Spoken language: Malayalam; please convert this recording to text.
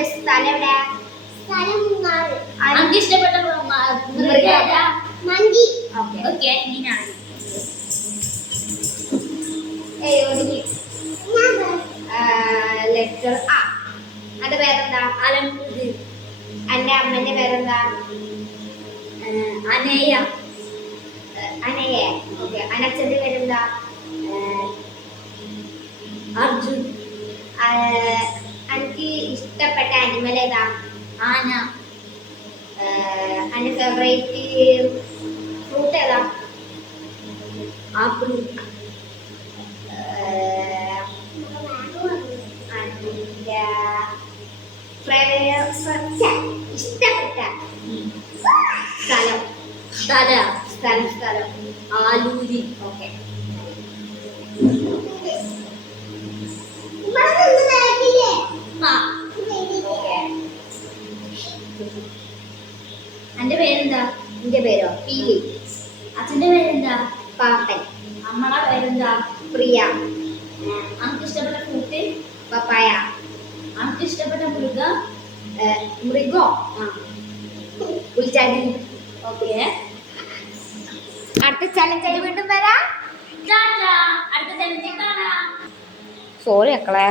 അന്റെ സ്ഥലം എവിടെ? സ്ഥലം മൂന്നാറ്. അനക്ക് ഇഷ്ടപ്പെട്ട മൃഗം ഏതാ? മങ്കി. ഓക്കെ ഓക്കെ നീനാണ്. ഏയ് ഒതുങ്ങി. ലെറ്റർ ആ. അന്റെ പേരെന്താ? അലംപുത്. അന്റെ അമ്മന്റെ പേരെന്താ? അനയ. അനയെ. ഓക്കെ. അനച്ഛന്റെ പേരെന്താ? അർജുൻ. എനിക്ക് ഇഷ്ടപ്പെട്ട അനിമൽ ഏതാ? ആന. അന്റെ ഫേവറേറ്റ് ഫ്രൂട്ട് ഏതാ? ആപ്പിൾ. ഇഷ്ടപ്പെട്ട സ്ഥലം? സ്ഥലം ആലൂരി. ഓക്കെ. അന്റെ പേരെന്താ? എന്റെ പേരോ? പീലി. അച്ഛന്റെ പേരെന്താ? പാപ്പൻ. അമ്മയുടെ പേരെന്താ? പ്രിയ. അനക്ക് ഇഷ്ടപ്പെട്ട ഫ്രൂട്ട്? പപ്പായ. അനക്ക് ഇഷ്ടപ്പെട്ട മൃഗം? മൃഗോ? പുൽച്ചാടി. ഓക്കെ. അടുത്ത ചലഞ്ച് വീണ്ടും വരാം. അടുത്ത ചലഞ്ച് കാണാം. സോറി മക്കളെ.